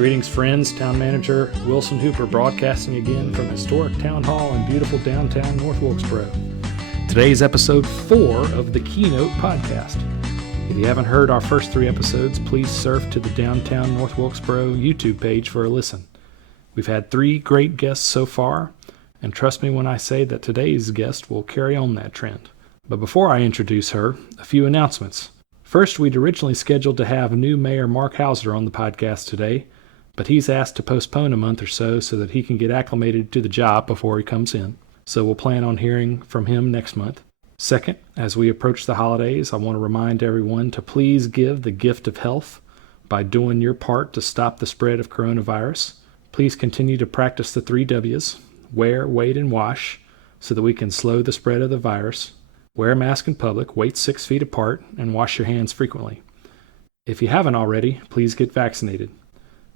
Greetings, friends. Town Manager Wilson Hooper broadcasting again from historic Town Hall in beautiful downtown North Wilkesboro. Today's episode 4 of the Keynote podcast. If you haven't heard our first 3 episodes, please surf to the downtown North Wilkesboro YouTube page for a listen. We've had 3 great guests so far, and trust me when I say that today's guest will carry on that trend. But before I introduce her, a few announcements. First, we'd originally scheduled to have new Mayor Mark Hauser on the podcast today, but he's asked to postpone a month or so that he can get acclimated to the job before he comes in. So we'll plan on hearing from him next month. Second, as we approach the holidays, I want to remind everyone to please give the gift of health by doing your part to stop the spread of coronavirus. Please continue to practice the 3 W's, wear, wait, and wash, so that we can slow the spread of the virus. Wear a mask in public, wait 6 feet apart, and wash your hands frequently. If you haven't already, please get vaccinated.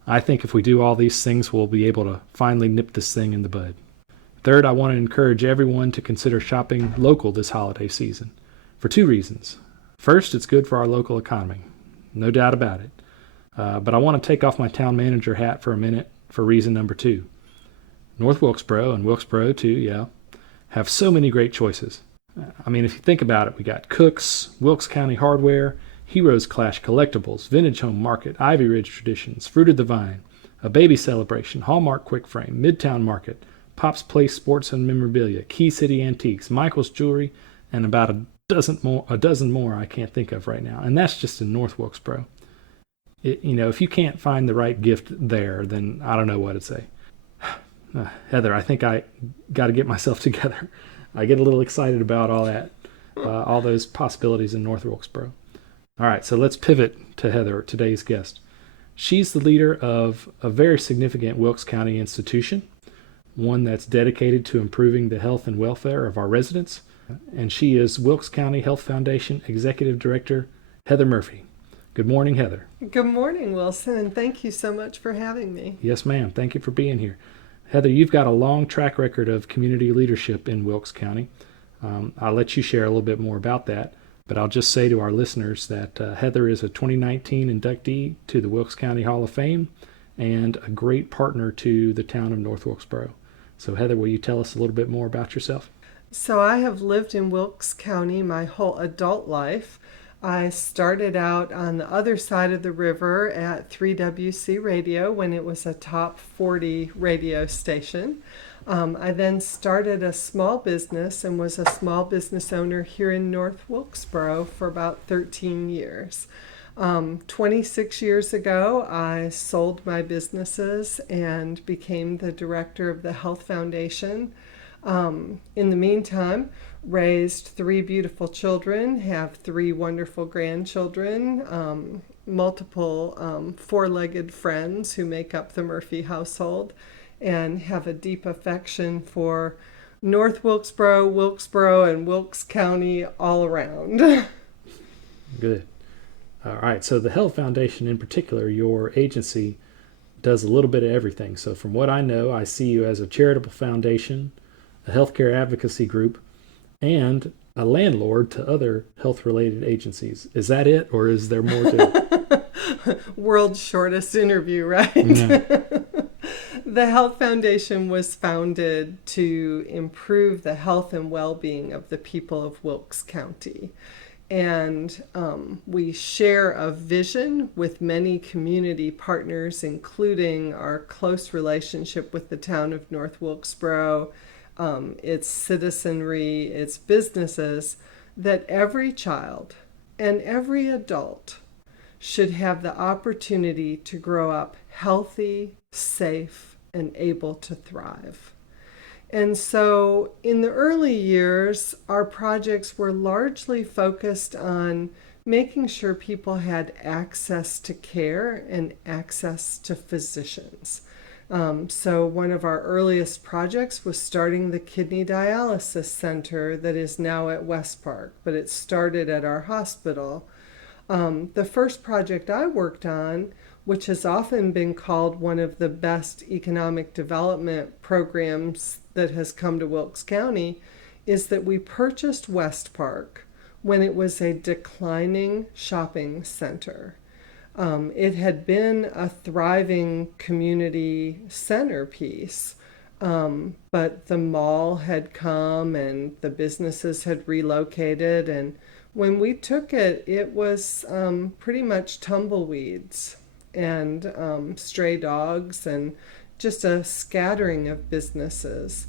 I think if we do all these things, we'll be able to finally nip this thing in the bud. Third, I want to encourage everyone to consider shopping local this holiday season for 2 reasons. First, it's good for our local economy, no doubt about it. But I want to take off my town manager hat for a minute for reason number 2. North Wilkesboro, and Wilkesboro too, have so many great choices. I mean, if you think about it, we got Cook's, Wilkes County Hardware, Heroes Clash Collectibles, Vintage Home Market, Ivy Ridge Traditions, Fruit of the Vine, A Baby Celebration, Hallmark Quick Frame, Midtown Market, Pop's Place Sports and Memorabilia, Key City Antiques, Michael's Jewelry, and about a dozen more I can't think of right now. And that's just in North Wilkesboro. If you can't find the right gift there, then I don't know what to say. Heather, I think I got to get myself together. I get a little excited about all that, all those possibilities in North Wilkesboro. All right, so let's pivot to Heather, today's guest. She's the leader of a very significant Wilkes County institution, one that's dedicated to improving the health and welfare of our residents, and she is Wilkes County Health Foundation Executive Director, Heather Murphy. Good morning, Heather. Good morning, Wilson, and thank you so much for having me. Yes, ma'am. Thank you for being here. Heather, you've got a long track record of community leadership in Wilkes County. I'll let you share a little bit more about that. But I'll just say to our listeners that Heather is a 2019 inductee to the Wilkes County Hall of Fame and a great partner to the town of North Wilkesboro. So Heather, will you tell us a little bit more about yourself? So I have lived in Wilkes County my whole adult life. I started out on the other side of the river at 3WC Radio when it was a top 40 radio station. I then started a small business and was a small business owner here in North Wilkesboro for about 13 years. 26 years ago, I sold my businesses and became the director of the Health Foundation. In the meantime, raised 3 beautiful children, have 3 wonderful grandchildren, multiple 4-legged friends who make up the Murphy household, and have a deep affection for North Wilkesboro, Wilkesboro, and Wilkes County all around. Good. All right. So the Health Foundation in particular, your agency, does a little bit of everything. So from what I know, I see you as a charitable foundation, a healthcare advocacy group, and a landlord to other health-related agencies. Is that it, or is there more to it? World's shortest interview, right? Yeah. The Health Foundation was founded to improve the health and well-being of the people of Wilkes County. And we share a vision with many community partners, including our close relationship with the town of North Wilkesboro, its citizenry, its businesses, that every child and every adult should have the opportunity to grow up healthy, safe, and able to thrive. And so in the early years, our projects were largely focused on making sure people had access to care and access to physicians. So one of our earliest projects was starting the kidney dialysis center that is now at West Park, but it started at our hospital. The first project I worked on, which has often been called one of the best economic development programs that has come to Wilkes County, is that we purchased West Park when it was a declining shopping center. It had been a thriving community centerpiece, but the mall had come and the businesses had relocated, and when we took it, it was pretty much tumbleweeds and stray dogs and just a scattering of businesses.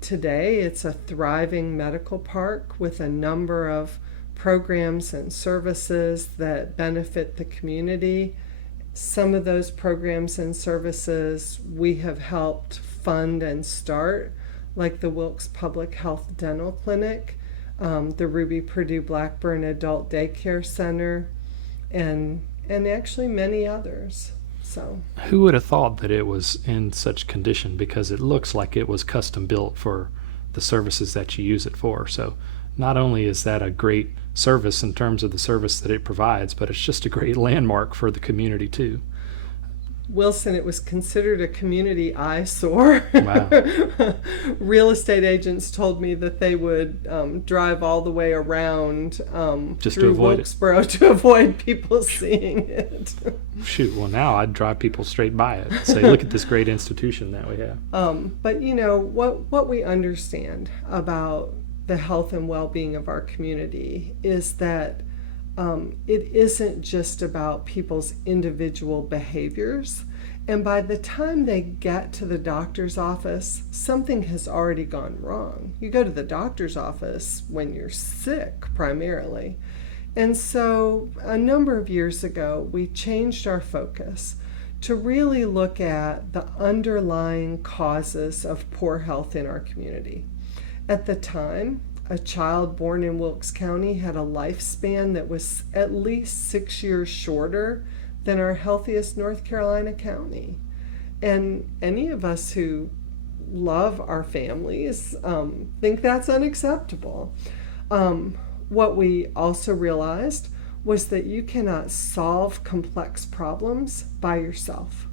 Today, it's a thriving medical park with a number of programs and services that benefit the community. Some of those programs and services we have helped fund and start, like the Wilkes Public Health Dental Clinic, the Ruby Purdue Blackburn Adult Daycare Center, and actually many others. So, who would have thought that it was in such condition? Because it looks like it was custom built for the services that you use it for. So not only is that a great service in terms of the service that it provides, but it's just a great landmark for the community too. Wilson, it was considered a community eyesore. Wow. Real estate agents told me that they would drive all the way around just through to avoid Wilkesboro to avoid people seeing it. Shoot, well now I'd drive people straight by it and say, look at this great institution that we have. But you know, what we understand about the health and well-being of our community is that it isn't just about people's individual behaviors. And by the time they get to the doctor's office, something has already gone wrong. You go to the doctor's office when you're sick, primarily. And so a number of years ago, we changed our focus to really look at the underlying causes of poor health in our community. At the time, a child born in Wilkes County had a lifespan that was at least 6 years shorter than our healthiest North Carolina county. And any of us who love our families think that's unacceptable. What we also realized was that you cannot solve complex problems by yourself.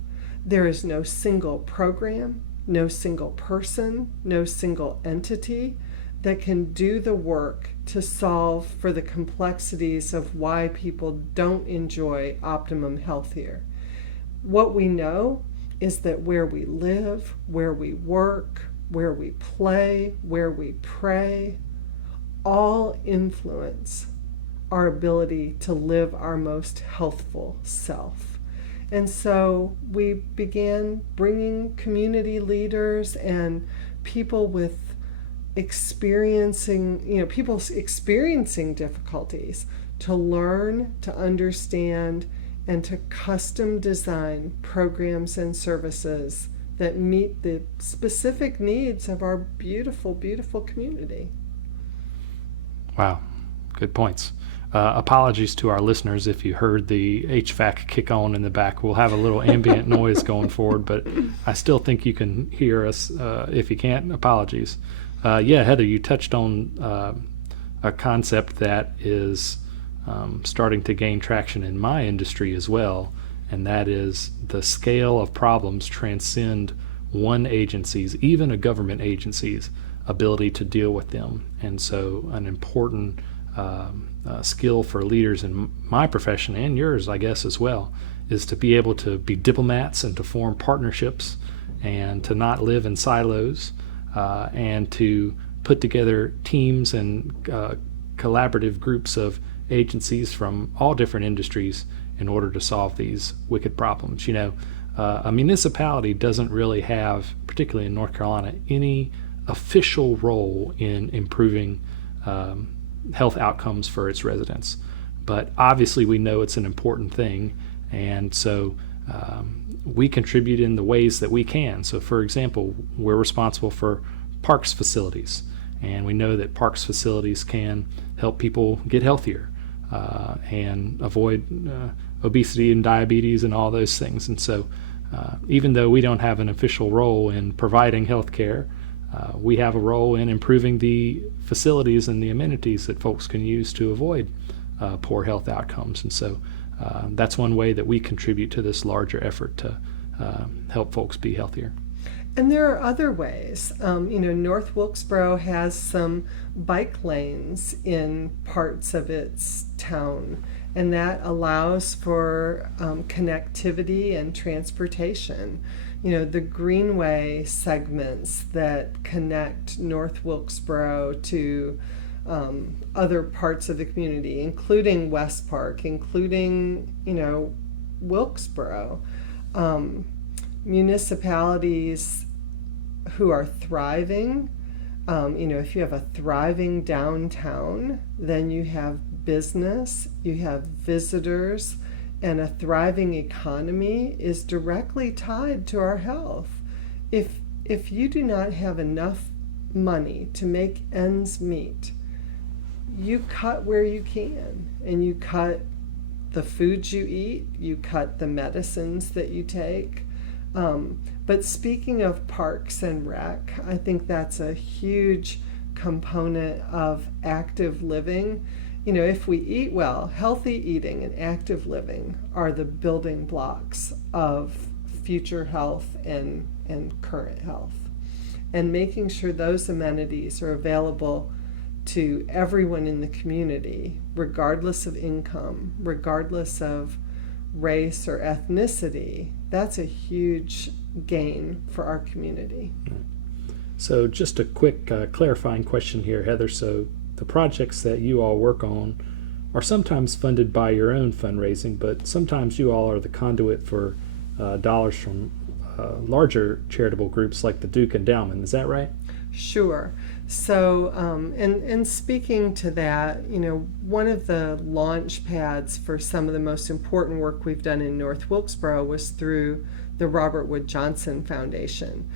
There is no single program, no single person, no single entity that can do the work to solve for the complexities of why people don't enjoy optimum health here. What we know is that where we live, where we work, where we play, where we pray, all influence our ability to live our most healthful self. And so we began bringing community leaders and people with people experiencing difficulties to learn, to understand, and to custom design programs and services that meet the specific needs of our beautiful, beautiful community. Wow, good points. Apologies to our listeners if you heard the HVAC kick on in the back. We'll have a little ambient noise going forward, but I still think you can hear us. If you can't, apologies. Yeah, Heather, you touched on a concept that is starting to gain traction in my industry as well, and that is the scale of problems transcend one agency's, even a government agency's, ability to deal with them. And so an important skill for leaders in my profession and yours, I guess, as well, is to be able to be diplomats and to form partnerships and to not live in silos. And to put together teams and collaborative groups of agencies from all different industries in order to solve these wicked problems. You know, a municipality doesn't really have, particularly in North Carolina, any official role in improving health outcomes for its residents. But obviously we know it's an important thing, and so we contribute in the ways that we can. So for example, we're responsible for parks facilities, and we know that parks facilities can help people get healthier and avoid obesity and diabetes and all those things. And so even though we don't have an official role in providing health care, we have a role in improving the facilities and the amenities that folks can use to avoid poor health outcomes. And so that's one way that we contribute to this larger effort to help folks be healthier. And there are other ways. North Wilkesboro has some bike lanes in parts of its town, and that allows for connectivity and transportation. The greenway segments that connect North Wilkesboro to other parts of the community, including West Park, including, Wilkesboro. Municipalities who are thriving, if you have a thriving downtown, then you have business, you have visitors, and a thriving economy is directly tied to our health. If you do not have enough money to make ends meet, you cut where you can, and you cut the foods you eat, you cut the medicines that you take. But speaking of parks and rec, I think that's a huge component of active living. If we eat well, healthy eating and active living are the building blocks of future health and current health. And making sure those amenities are available to everyone in the community, regardless of income, regardless of race or ethnicity, that's a huge gain for our community. So just a quick clarifying question here, Heather. So the projects that you all work on are sometimes funded by your own fundraising, but sometimes you all are the conduit for dollars from larger charitable groups like the Duke Endowment. Is that right? Sure. So, and speaking to that, one of the launch pads for some of the most important work we've done in North Wilkesboro was through the Robert Wood Johnson Foundation.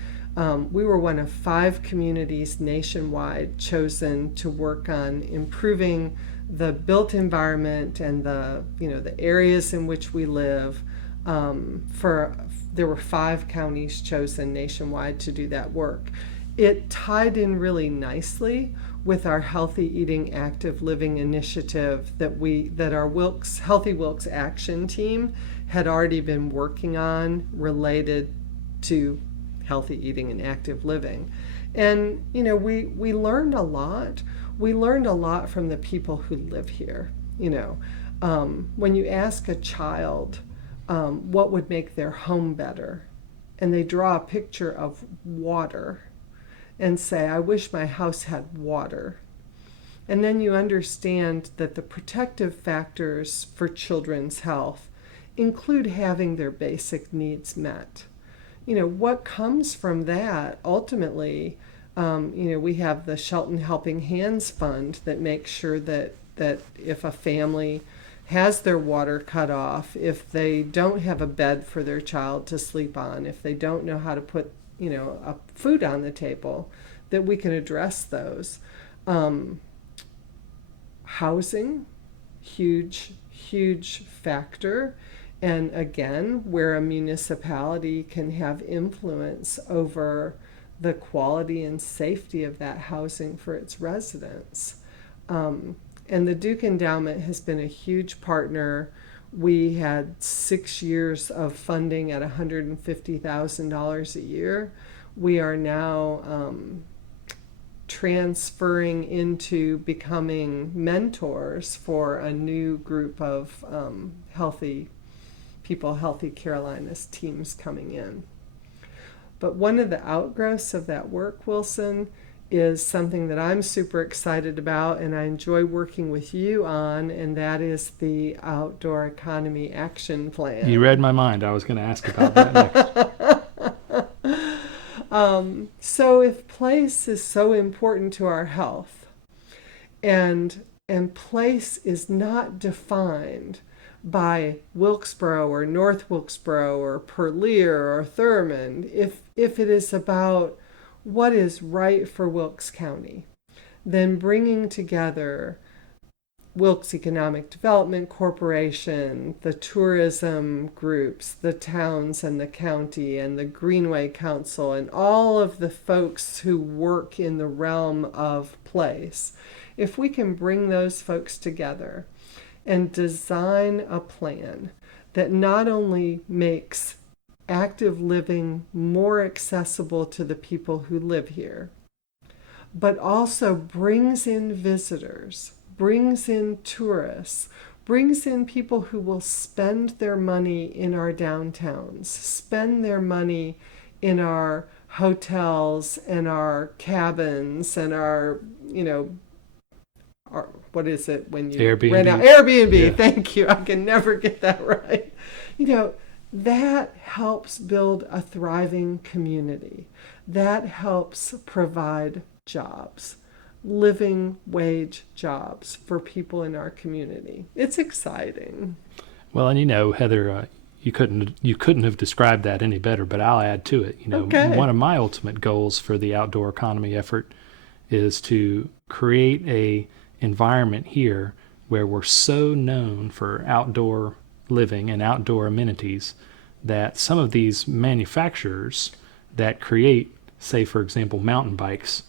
We were one of 5 communities nationwide chosen to work on improving the built environment and the areas in which we live. There were 5 counties chosen nationwide to do that work. It tied in really nicely with our Healthy Eating Active Living initiative that our Healthy Wilkes Action Team had already been working on related to healthy eating and active living. And we learned a lot. We learned a lot from the people who live here. When you ask a child what would make their home better, and they draw a picture of water and say, I wish my house had water. And then you understand that the protective factors for children's health include having their basic needs met. What comes from that ultimately, we have the Shelton Helping Hands Fund that makes sure that if a family has their water cut off, if they don't have a bed for their child to sleep on, if they don't know how to put a food on the table, that we can address those. Housing, huge factor. And again, where a municipality can have influence over the quality and safety of that housing for its residents. And the Duke Endowment has been a huge partner. We had 6 years of funding at $150,000 a year. We are now transferring into becoming mentors for a new group of Healthy Carolinas teams coming in. But one of the outgrowths of that work, Wilson, is something that I'm super excited about and I enjoy working with you on, and that is the Outdoor Economy Action Plan. You read my mind. I was going to ask about that next. So if place is so important to our health, and place is not defined by Wilkesboro or North Wilkesboro or Purlear or Thurmond, if it is about what is right for Wilkes County, then bringing together Wilkes Economic Development Corporation, the tourism groups, the towns and the county, and the Greenway Council, and all of the folks who work in the realm of place, if we can bring those folks together and design a plan that not only makes active living more accessible to the people who live here, but also brings in visitors, brings in tourists, brings in people who will spend their money in our downtowns, spend their money in our hotels and our cabins and our, what is it when you Airbnb. rent out? Airbnb. Yeah. Thank you. I can never get that right. That helps build a thriving community. That helps provide jobs, living wage jobs for people in our community. It's exciting. Well, and Heather, you couldn't have described that any better, but I'll add to it. Okay. One of my ultimate goals for the outdoor economy effort is to create a environment here where we're so known for outdoor living and outdoor amenities that some of these manufacturers that create, say, for example, mountain bikes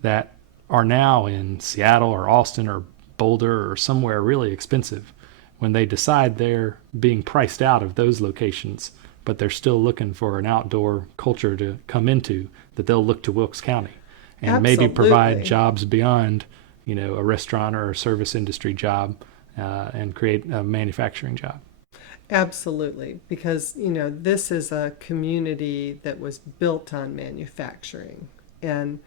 that are now in Seattle or Austin or Boulder or somewhere really expensive, when they decide they're being priced out of those locations, but they're still looking for an outdoor culture to come into, that they'll look to Wilkes County and Absolutely. maybe provide jobs beyond, a restaurant or a service industry job, and create a manufacturing job. Absolutely, because this is a community that was built on manufacturing, and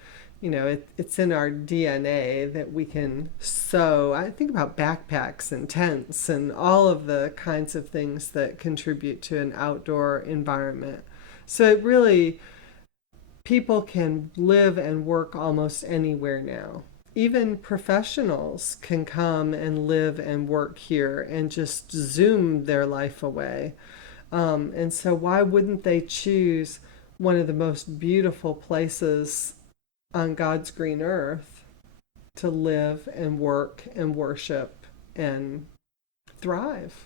it's in our DNA that we can sew. I think about backpacks and tents and all of the kinds of things that contribute to an outdoor environment. So it really, people can live and work almost anywhere now. Even professionals can come and live and work here and just Zoom their life away. And so why wouldn't they choose one of the most beautiful places on God's green earth to live and work and worship and thrive?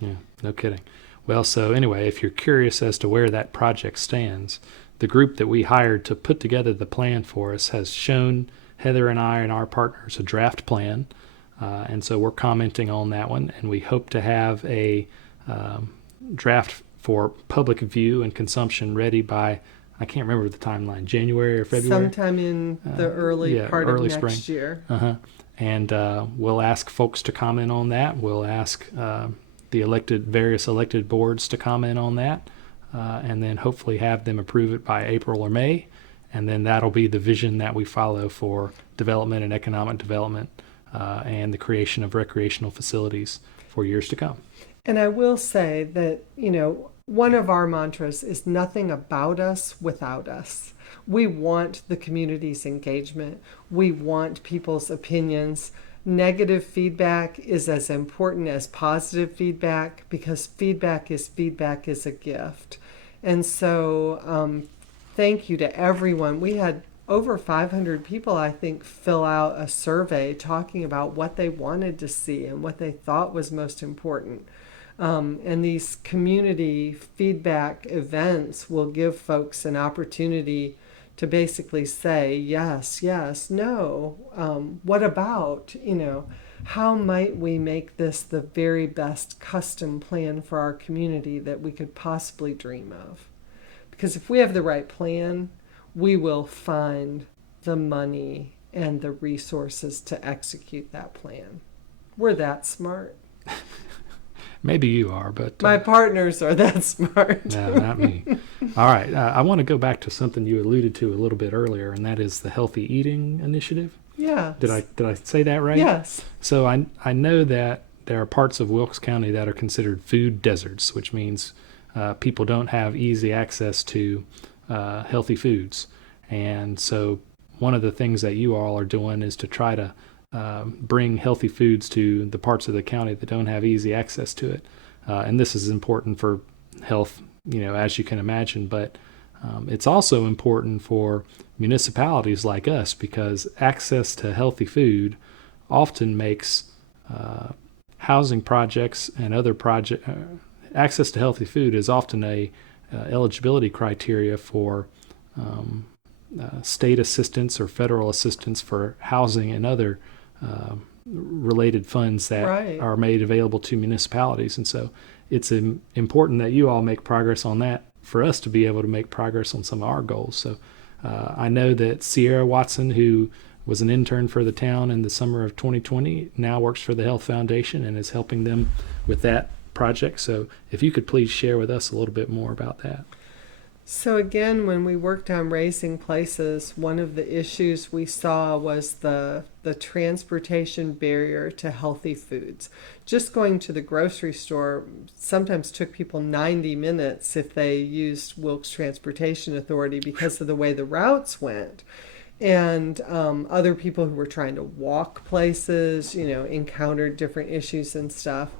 Yeah, no kidding. Well, so anyway, if you're curious as to where that project stands, the group that we hired to put together the plan for us has shown Heather and I and our partners a draft plan, and so we're commenting on that one, and we hope to have a draft for public view and consumption ready by, I can't remember the timeline, January or February? Sometime in the early part early of next spring. year. And we'll ask folks to comment on that. We'll ask the various elected boards to comment on that, and then hopefully have them approve it by April or May. And then that'll be the vision that we follow for development and economic development, and the creation of recreational facilities for years to come. And I will say that, one of our mantras is nothing about us without us. We want the community's engagement. We want people's opinions. Negative feedback is as important as positive feedback, because feedback is a gift. And so, thank you to everyone. We had over 500 people, I think, fill out a survey talking about what they wanted to see and what they thought was most important. And these community feedback events will give folks an opportunity to basically say, yes, yes, no, what about, how might we make this the very best custom plan for our community that we could possibly dream of? Because if we have the right plan, we will find the money and the resources to execute that plan. We're that smart. Maybe you are, but... my partners are that smart. No, not me. All right. I want to go back to something you alluded to a little bit earlier, and that is the Healthy Eating Initiative. Yeah. Did I say that right? Yes. So I know that there are parts of Wilkes County that are considered food deserts, which means people don't have easy access to healthy foods. And so one of the things that you all are doing is to try to bring healthy foods to the parts of the county that don't have easy access to it. And this is important for health, as you can imagine, but it's also important for municipalities like us, because access to healthy food often makes housing projects and other access to healthy food is often a eligibility criteria for state assistance or federal assistance for housing and other related funds that are made available to municipalities. And so it's important that you all make progress on that for us to be able to make progress on some of our goals. So I know that Sierra Watson, who was an intern for the town in the summer of 2020, now works for the Health Foundation and is helping them with that project. So if you could please share with us a little bit more about that. So again, when we worked on Raising Places, one of the issues we saw was the transportation barrier to healthy foods. Just going to the grocery store sometimes took people 90 minutes if they used Wilkes Transportation Authority because of the way the routes went. And other people who were trying to walk places, encountered different issues and stuff.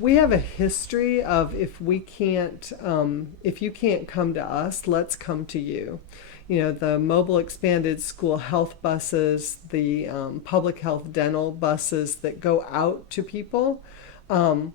We have a history of if you can't come to us, let's come to you. The mobile expanded school health buses, the public health dental buses that go out to people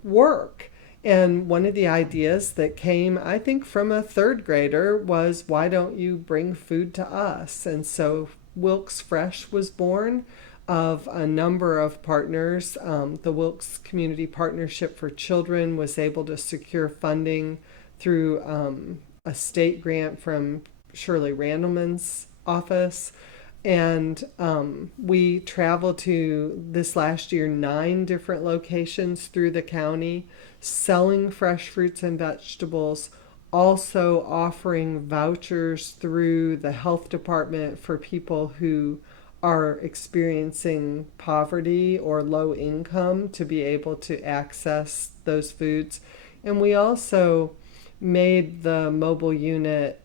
work. And one of the ideas that came, I think, from a third grader was, why don't you bring food to us? And so Wilkes Fresh was born of a number of partners. The Wilkes Community Partnership for Children was able to secure funding through a state grant from Shirley Randleman's office. And we traveled to, this last year, 9 different locations through the county, selling fresh fruits and vegetables, also offering vouchers through the health department for people who are experiencing poverty or low income to be able to access those foods. And we also made the mobile unit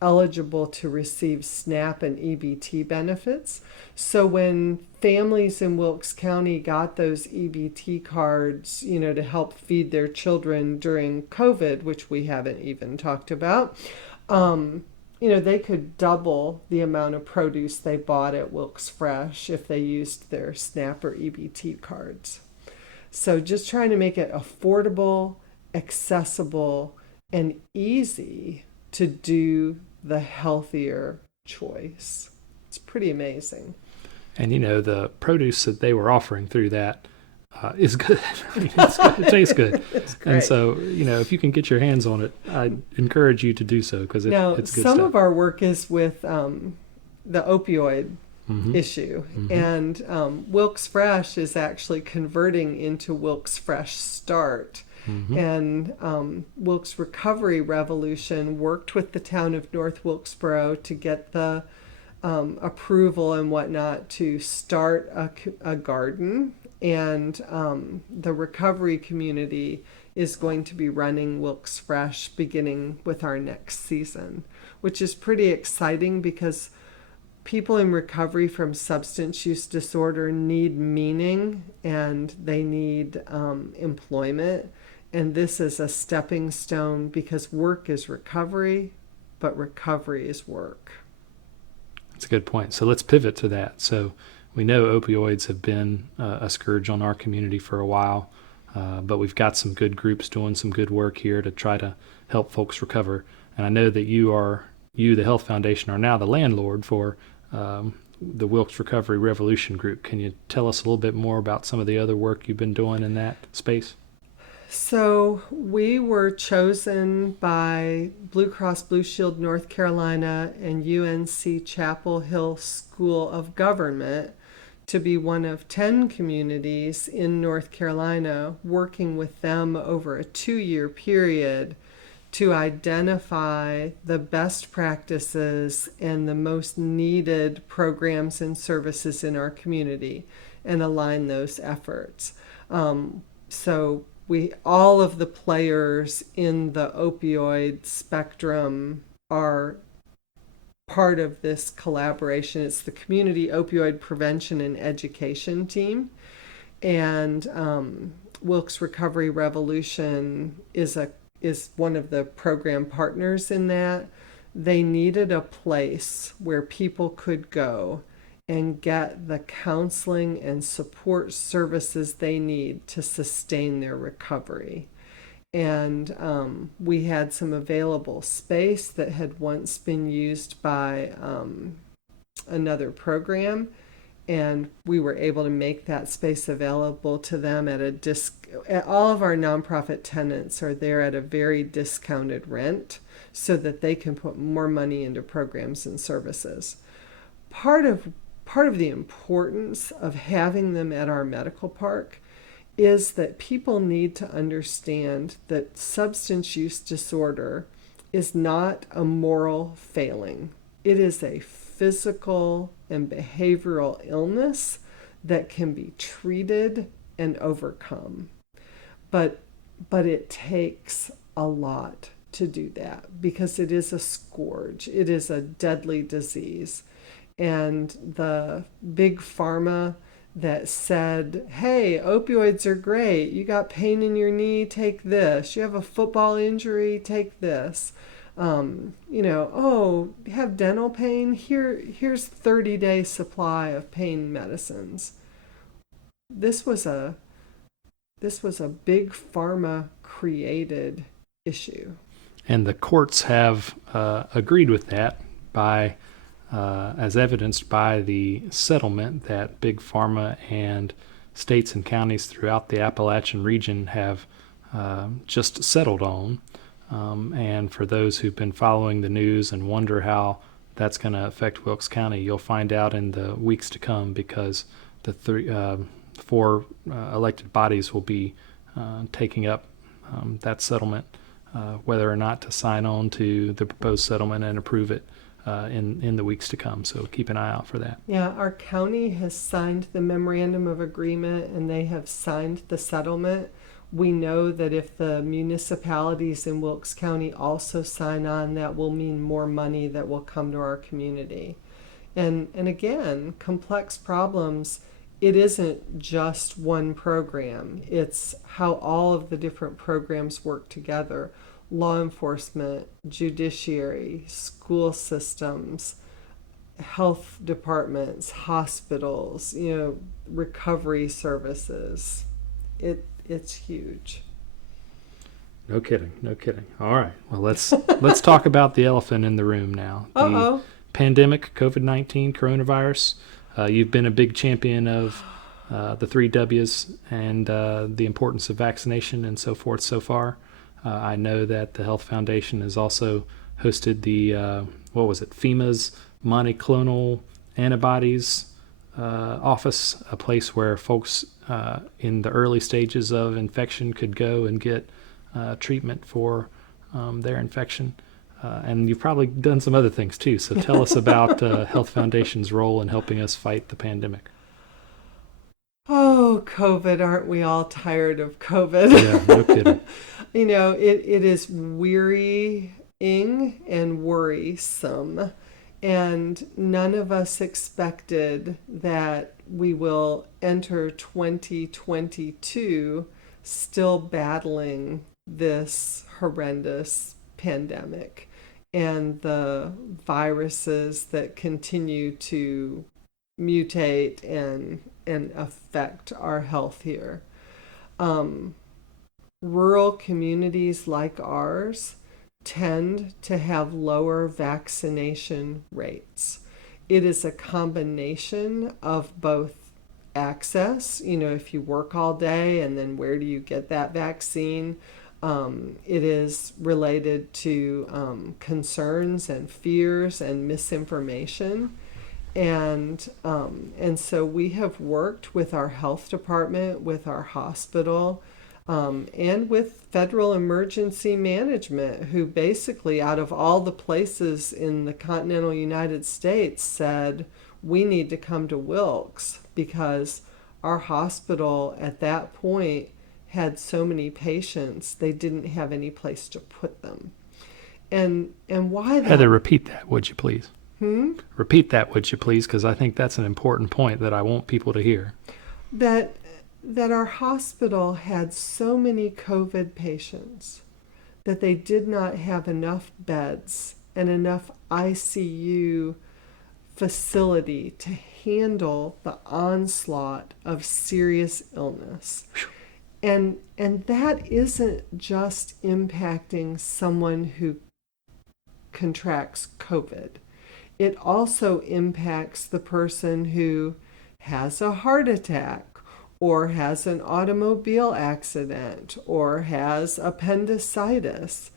eligible to receive SNAP and EBT benefits. So when families in Wilkes County got those EBT cards, to help feed their children during COVID, which we haven't even talked about, they could double the amount of produce they bought at Wilkes Fresh if they used their SNAP or EBT cards. So just trying to make it affordable, accessible, and easy to do the healthier choice. It's pretty amazing. And the produce that they were offering through that is good. It's good. It tastes good. It's great. And so, if you can get your hands on it, I encourage you to do so because it's good stuff. Some of our work is with the opioid issue. Mm-hmm. And Wilkes Fresh is actually converting into Wilkes Fresh Start. Mm-hmm. And Wilkes Recovery Revolution worked with the town of North Wilkesboro to get the approval and whatnot to start a garden. And the recovery community is going to be running Wilkes Fresh beginning with our next season, which is pretty exciting because people in recovery from substance use disorder need meaning and they need employment. And this is a stepping stone because work is recovery, but recovery is work. That's a good point. So let's pivot to that. So we know opioids have been a scourge on our community for a while, but we've got some good groups doing some good work here to try to help folks recover. And I know that you, the Health Foundation, are now the landlord for the Wilkes Recovery Revolution Group. Can you tell us a little bit more about some of the other work you've been doing in that space? So we were chosen by Blue Cross Blue Shield North Carolina and UNC Chapel Hill School of Government to be one of 10 communities in North Carolina, working with them over a 2-year period to identify the best practices and the most needed programs and services in our community and align those efforts. So all of the players in the opioid spectrum are part of this collaboration. It's the Community Opioid Prevention and Education Team. And Wilkes Recovery Revolution is one of the program partners in that. They needed a place where people could go and get the counseling and support services they need to sustain their recovery. And we had some available space that had once been used by another program. and we were able to make that space available to them at a all of our nonprofit tenants are there at a very discounted rent so that they can put more money into programs and services. Part of the importance of having them at our medical park is that people need to understand that substance use disorder is not a moral failing. It is a physical and behavioral illness that can be treated and overcome. But it takes a lot to do that because it is a scourge. It is a deadly disease. And the big pharma that said, hey, opioids are great. You got pain in your knee, take this. You have a football injury, take this. Oh, you have dental pain? Here's 30-day supply of pain medicines. This was a big pharma created issue. And the courts have agreed with that by as evidenced by the settlement that Big Pharma and states and counties throughout the Appalachian region have just settled on. And for those who've been following the news and wonder how that's going to affect Wilkes County, you'll find out in the weeks to come because the four elected bodies will be taking up that settlement, whether or not to sign on to the proposed settlement and approve it in the weeks to come. So keep an eye out for that. Yeah, our county has signed the memorandum of agreement and they have signed the settlement. We know that if the municipalities in Wilkes County also sign on, that will mean more money that will come to our community. And again, complex problems, it isn't just one program. It's how all of the different programs work together. Law enforcement, judiciary, school systems, health departments, hospitals, recovery services. It's huge. No kidding. All right. Well, let's talk about the elephant in the room now. Uh-oh. The pandemic, COVID-19, coronavirus. You've been a big champion of the 3 W's and the importance of vaccination and so forth so far. I know that the Health Foundation has also hosted the, FEMA's monoclonal antibodies office, a place where folks in the early stages of infection could go and get treatment for their infection. And you've probably done some other things too. So tell us about Health Foundation's role in helping us fight the pandemic. Oh, COVID, aren't we all tired of COVID? Yeah, no kidding. It is wearying and worrisome. And none of us expected that we will enter 2022 still battling this horrendous pandemic and the viruses that continue to mutate and affect our health here. Rural communities like ours tend to have lower vaccination rates. It is a combination of both access, if you work all day and then where do you get that vaccine? It is related to concerns and fears and misinformation. And so we have worked with our health department, with our hospital, and with federal emergency management, who basically, out of all the places in the continental United States, said, we need to come to Wilkes because our hospital at that point had so many patients, they didn't have any place to put them. And why that? Heather, repeat that, would you please? Repeat that, would you please? Because I think that's an important point that I want people to hear. That our hospital had so many COVID patients that they did not have enough beds and enough ICU facility to handle the onslaught of serious illness. And that isn't just impacting someone who contracts COVID. It also impacts the person who has a heart attack, or has an automobile accident, or has appendicitis,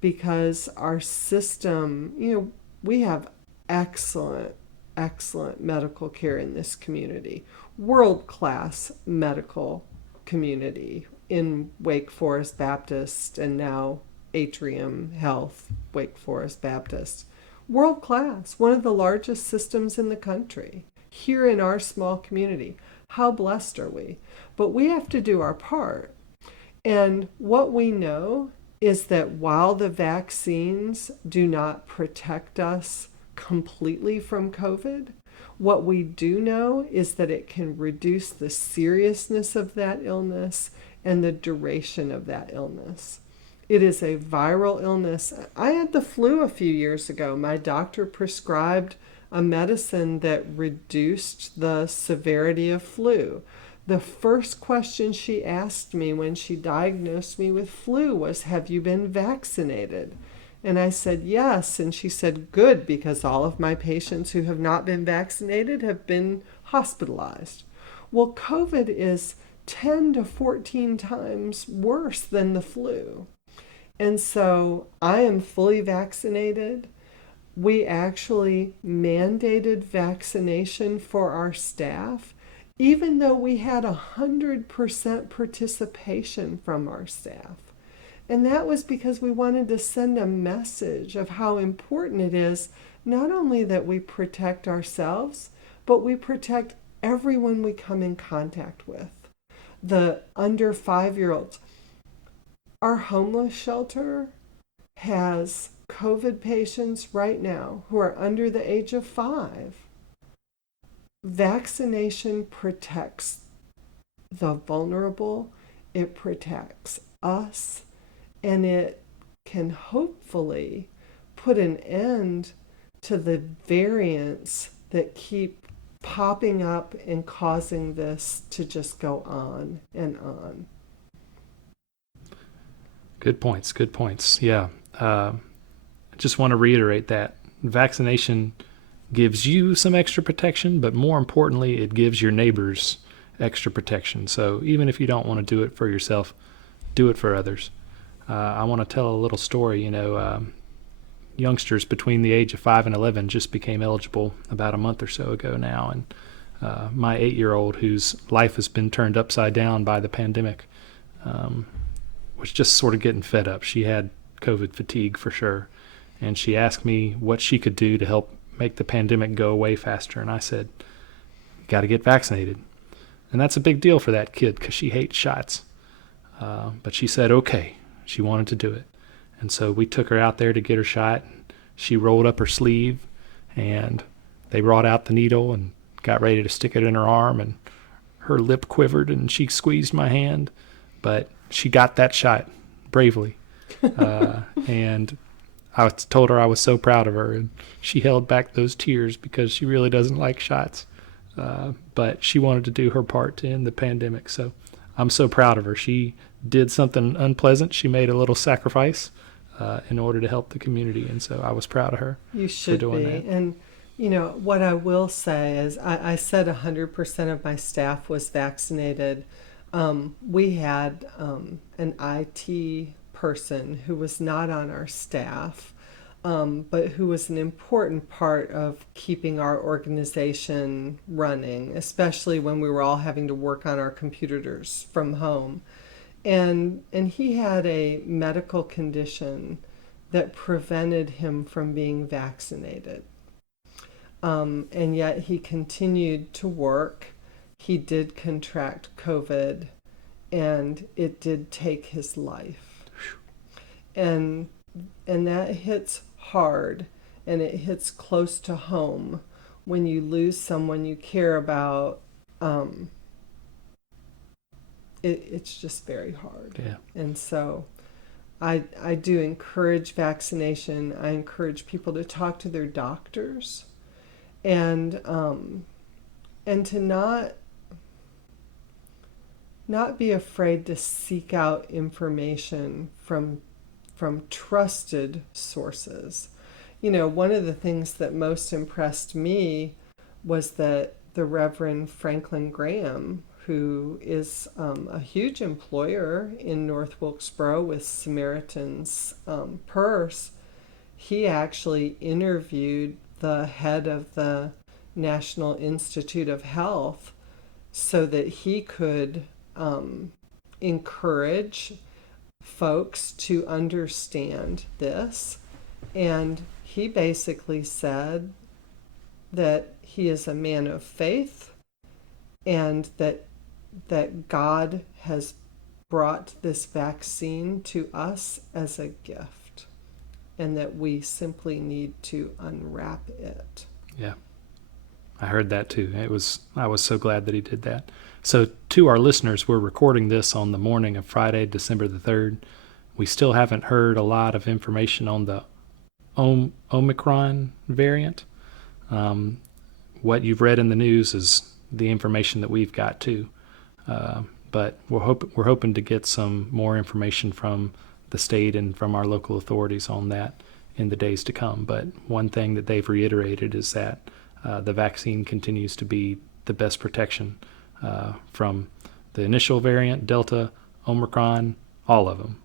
because our system, we have excellent, excellent medical care in this community, world-class medical community in Wake Forest Baptist and now Atrium Health, Wake Forest Baptist. World class, one of the largest systems in the country, here in our small community. How blessed are we? But we have to do our part. And what we know is that while the vaccines do not protect us completely from COVID, what we do know is that it can reduce the seriousness of that illness and the duration of that illness. It is a viral illness. I had the flu a few years ago. My doctor prescribed a medicine that reduced the severity of flu. The first question she asked me when she diagnosed me with flu was, "Have you been vaccinated?" And I said, "Yes." And she said, "Good, because all of my patients who have not been vaccinated have been hospitalized." Well, COVID is 10 to 14 times worse than the flu. And so I am fully vaccinated. We actually mandated vaccination for our staff, even though we had 100% participation from our staff. And that was because we wanted to send a message of how important it is, not only that we protect ourselves, but we protect everyone we come in contact with. The under 5-year-olds. Our homeless shelter has COVID patients right now who are under the age of 5. Vaccination protects the vulnerable, it protects us, and it can hopefully put an end to the variants that keep popping up and causing this to just go on and on. Good points. Good points. Yeah. I just want to reiterate that vaccination gives you some extra protection, but more importantly, it gives your neighbors extra protection. So even if you don't want to do it for yourself, do it for others. I want to tell a little story. Youngsters between the age of 5 and 11 just became eligible about a month or so ago now. And my 8-year-old, whose life has been turned upside down by the pandemic, was just sort of getting fed up. She had COVID fatigue for sure. And she asked me what she could do to help make the pandemic go away faster. And I said, "You got to get vaccinated." And that's a big deal for that kid because she hates shots. But she said, okay, she wanted to do it. And so we took her out there to get her shot. She rolled up her sleeve and they brought out the needle and got ready to stick it in her arm, and her lip quivered and she squeezed my hand, but she got that shot bravely. And I told her I was so proud of her, and she held back those tears because she really doesn't like shots. But she wanted to do her part to end the pandemic. So I'm so proud of her. She did something unpleasant. She made a little sacrifice in order to help the community. And so I was proud of her. You should for doing be. that. And, what I will say is I said 100% of my staff was vaccinated. We had an IT person who was not on our staff, but who was an important part of keeping our organization running, especially when we were all having to work on our computers from home. And he had a medical condition that prevented him from being vaccinated. And yet he continued to work. He did contract COVID, and it did take his life. And that hits hard, and it hits close to home when you lose someone you care about. It's just very hard. Yeah. And so I do encourage vaccination. I encourage people to talk to their doctors, and to not be afraid to seek out information from trusted sources. One of the things that most impressed me was that the Reverend Franklin Graham, who is a huge employer in North Wilkesboro with Samaritan's Purse. He actually interviewed the head of the National Institute of Health so that he could encourage folks to understand this. And he basically said that he is a man of faith and that God has brought this vaccine to us as a gift and that we simply need to unwrap it. Yeah, I heard that too. I was so glad that he did that. So to our listeners, we're recording this on the morning of Friday, December the 3rd. We still haven't heard a lot of information on the Omicron variant. What you've read in the news is the information that we've got too. But we're hoping to get some more information from the state and from our local authorities on that in the days to come. But one thing that they've reiterated is that the vaccine continues to be the best protection from the initial variant, Delta, Omicron, all of them.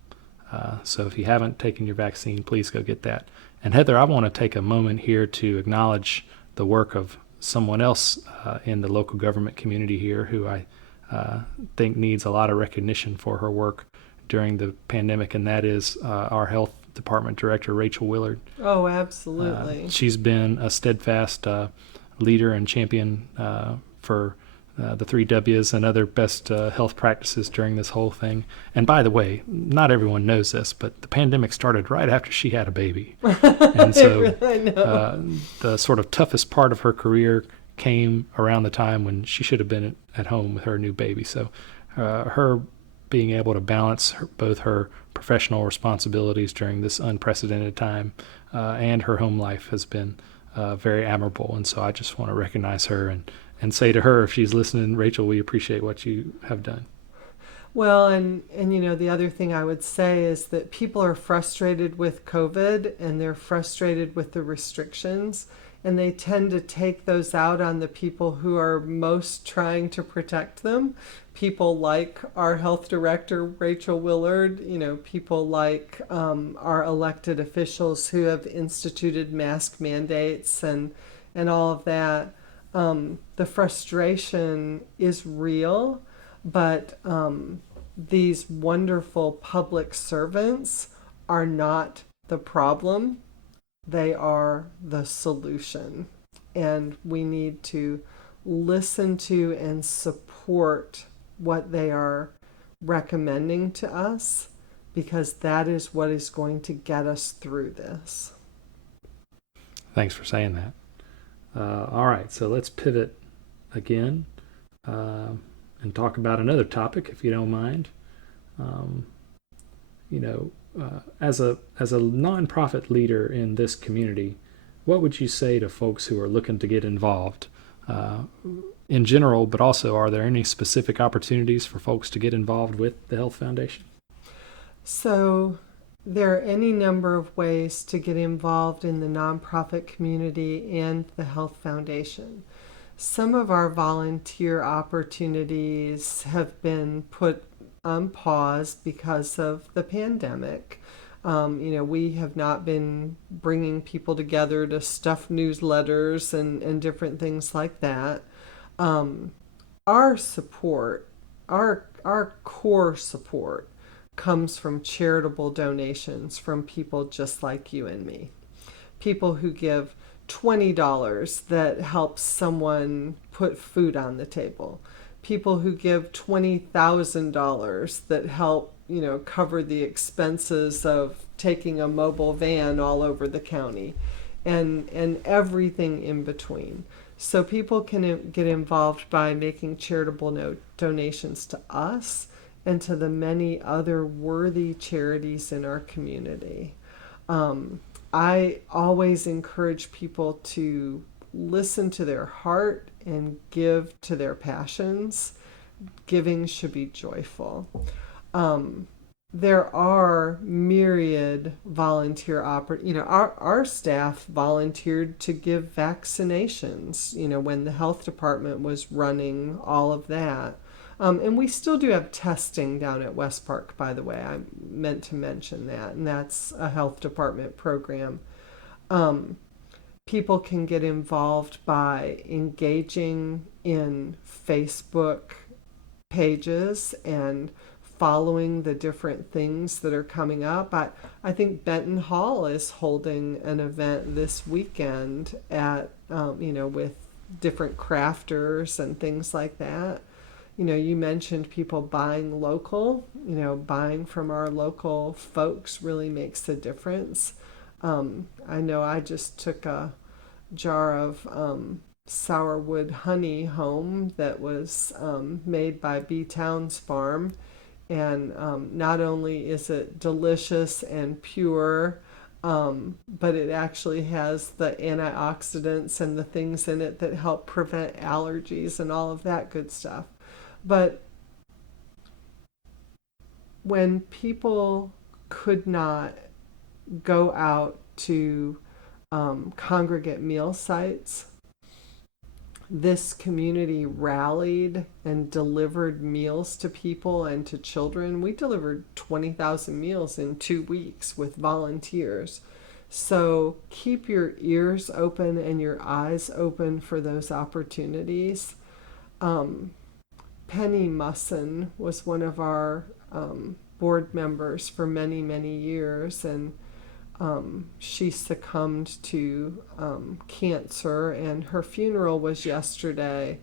So if you haven't taken your vaccine, please go get that. And Heather, I want to take a moment here to acknowledge the work of someone else in the local government community here who I think needs a lot of recognition for her work during the pandemic, and that is our health department director, Rachel Willard. Oh, absolutely. She's been a steadfast leader and champion for the 3 W's and other best health practices during this whole thing. And by the way, not everyone knows this, but the pandemic started right after she had a baby. And so the sort of toughest part of her career came around the time when she should have been at home with her new baby. So her being able to balance both her professional responsibilities during this unprecedented time and her home life has been very admirable. And so I just want to recognize her and say to her, if she's listening, Rachel, we appreciate what you have done. Well, and you know, the other thing I would say is that people are frustrated with COVID and they're frustrated with the restrictions, and they tend to take those out on the people who are most trying to protect them. People like our health director, Rachel Willard, you know, people like our elected officials who have instituted mask mandates and all of that. The frustration is real, but these wonderful public servants are not the problem. They are the solution. And we need to listen to and support what they are recommending to us, because that is what is going to get us through this. Thanks for saying that. All right, so let's pivot again and talk about another topic, if you don't mind. As a nonprofit leader in this community, what would you say to folks who are looking to get involved in general, but also are there any specific opportunities for folks to get involved with the Health Foundation? So there are any number of ways to get involved in the nonprofit community and the Health Foundation. Some of our volunteer opportunities have been put on pause because of the pandemic. We have not been bringing people together to stuff newsletters and different things like that. Our support, our core support, comes from charitable donations from people just like you and me. People who give $20 that helps someone put food on the table. People who give $20,000 that help, cover the expenses of taking a mobile van all over the county, and everything in between. So people can get involved by making charitable donations to us and to the many other worthy charities in our community. I always encourage people to listen to their heart and give to their passions. Giving should be joyful. there are myriad volunteer our staff volunteered to give vaccinations, when the health department was running all of that. And we still do have testing down at West Park, by the way. I meant to mention that, and that's a health department program. People can get involved by engaging in Facebook pages and following the different things that are coming up. I think Benton Hall is holding an event this weekend at, with different crafters and things like that. You mentioned people buying local, buying from our local folks really makes a difference. I know I just took a jar of sourwood honey home that was made by B Town's Farm. And not only is it delicious and pure, but it actually has the antioxidants and the things in it that help prevent allergies and all of that good stuff. But when people could not go out to congregate meal sites, this community rallied and delivered meals to people and to children. We delivered 20,000 meals in 2 weeks with volunteers. So keep your ears open and your eyes open for those opportunities. Penny Musson was one of our board members for many, many years, and she succumbed to cancer, and her funeral was yesterday.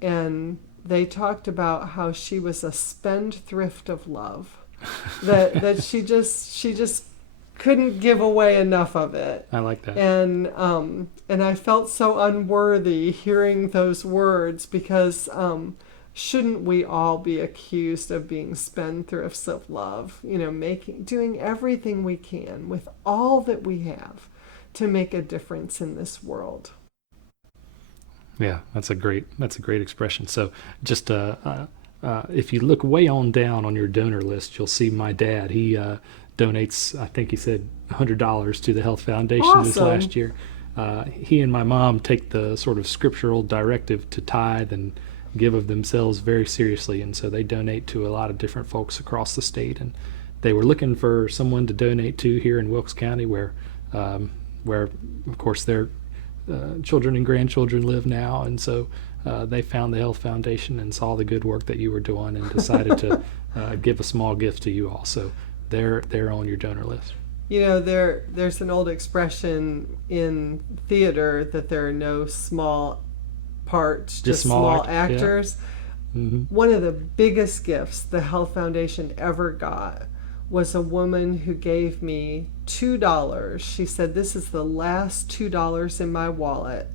And they talked about how she was a spendthrift of love, that she just couldn't give away enough of it. I like that. And I felt so unworthy hearing those words, because shouldn't we all be accused of being spendthrifts of love? Doing everything we can with all that we have to make a difference in this world. Yeah, that's a great expression. So just if you look way on down on your donor list, you'll see my dad. He donates, I think he said $100 to the Health Foundation this last year. He and my mom take the sort of scriptural directive to tithe and give of themselves very seriously, and so they donate to a lot of different folks across the state. And they were looking for someone to donate to here in Wilkes County, where of course their children and grandchildren live now. And so they found the Health Foundation and saw the good work that you were doing and decided to give a small gift to you all. So they're on your donor list. There's an old expression in theater that there are no small parts, just small actors. Yeah. Mm-hmm. One of the biggest gifts the Health Foundation ever got was a woman who gave me $2. She said, "This is the last $2 in my wallet,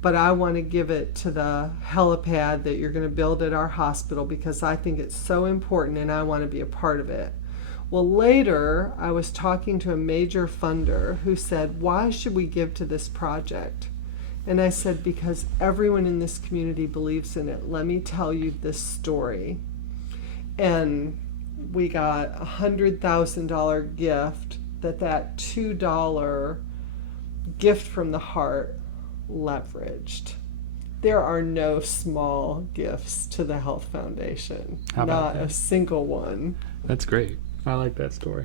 but I want to give it to the helipad that you're going to build at our hospital because I think it's so important and I want to be a part of it." Well, later I was talking to a major funder who said, "Why should we give to this project?" And I said, "Because everyone in this community believes in it. Let me tell you this story." And we got a $100,000 gift that $2 gift from the heart leveraged. There are no small gifts to the Health Foundation. Not a single one. That's great. I like that story.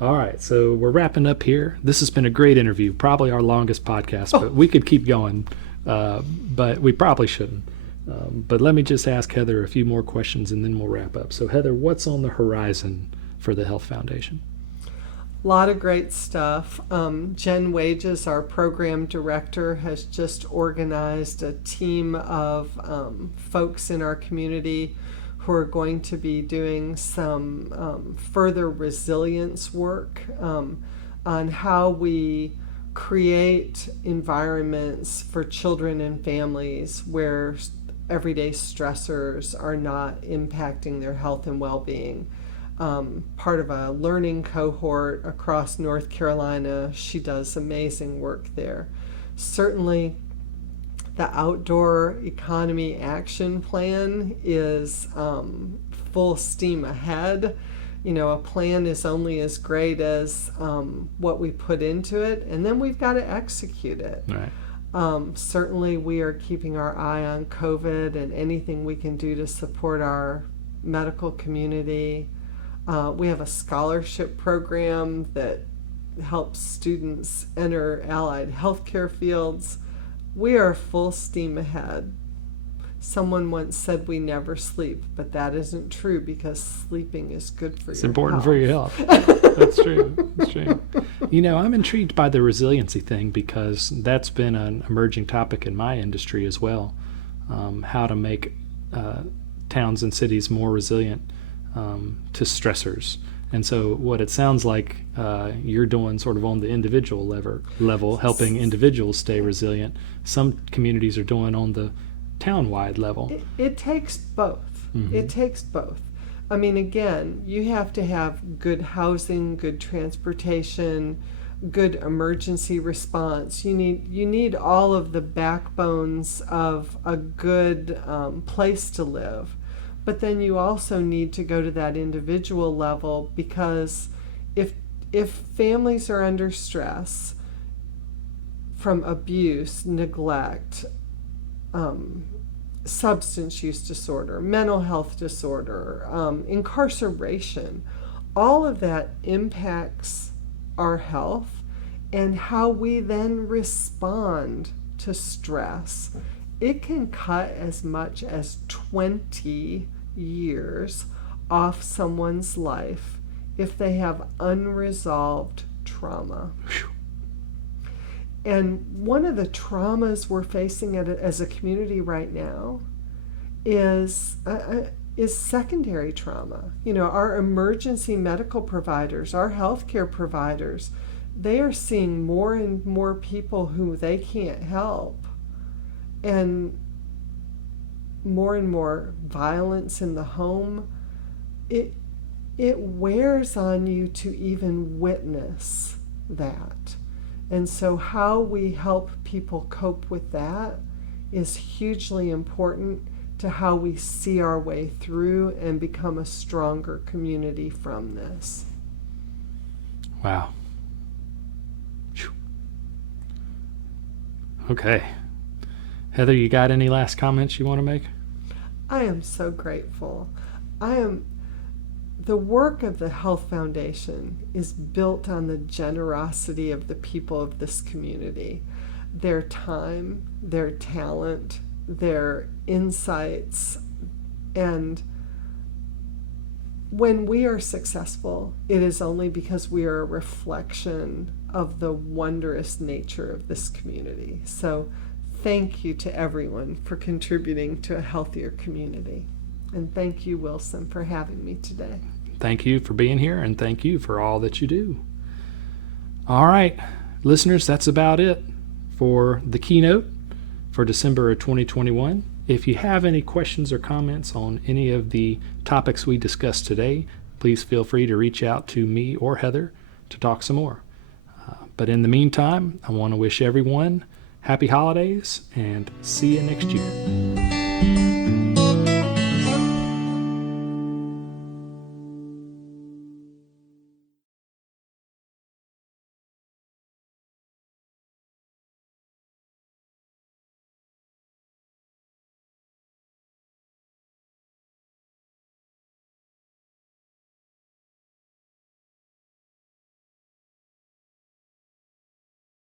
All right, so we're wrapping up here. This has been a great interview, probably our longest podcast, but we could keep going, but we probably shouldn't. But let me just ask Heather a few more questions and then we'll wrap up. So Heather, what's on the horizon for the Health Foundation? A lot of great stuff. Jen Wages, our program director, has just organized a team of folks in our community who are going to be doing some further resilience work on how we create environments for children and families where everyday stressors are not impacting their health and well-being. Part of a learning cohort across North Carolina. She does amazing work there. Certainly, the Outdoor Economy Action Plan is full steam ahead. A plan is only as great as what we put into it, and then we've got to execute it. Right. Certainly, we are keeping our eye on COVID and anything we can do to support our medical community. We have a scholarship program that helps students enter allied healthcare fields. We are full steam ahead. Someone once said we never sleep, but that isn't true because sleeping is good for your health. It's important for your health. That's true. That's true. I'm intrigued by the resiliency thing because that's been an emerging topic in my industry as well. How to make towns and cities more resilient to stressors. And so what it sounds like you're doing sort of on the individual level, helping individuals stay resilient. Some communities are doing on the town-wide level. It takes both. Mm-hmm. It takes both. I mean, again, you have to have good housing, good transportation, good emergency response. You need all of the backbones of a good place to live. But then you also need to go to that individual level, because if families are under stress from abuse, neglect, substance use disorder, mental health disorder, incarceration, all of that impacts our health and how we then respond to stress. It can cut as much as 20 years off someone's life if they have unresolved trauma. And one of the traumas we're facing as a community right now is secondary trauma. Our emergency medical providers, our healthcare providers, they are seeing more and more people who they can't help, and more violence in the home. It wears on you to even witness that. And so how we help people cope with that is hugely important to how we see our way through and become a stronger community from this. Wow. Okay. Heather, you got any last comments you want to make? I am so grateful. The work of the Health Foundation is built on the generosity of the people of this community. Their time, their talent, their insights, and when we are successful, it is only because we are a reflection of the wondrous nature of this community. So thank you to everyone for contributing to a healthier community. And thank you, Wilson, for having me today. Thank you for being here, and thank you for all that you do. All right, listeners, that's about it for the keynote for December of 2021. If you have any questions or comments on any of the topics we discussed today, please feel free to reach out to me or Heather to talk some more. But in the meantime, I want to wish everyone happy holidays and see you next year.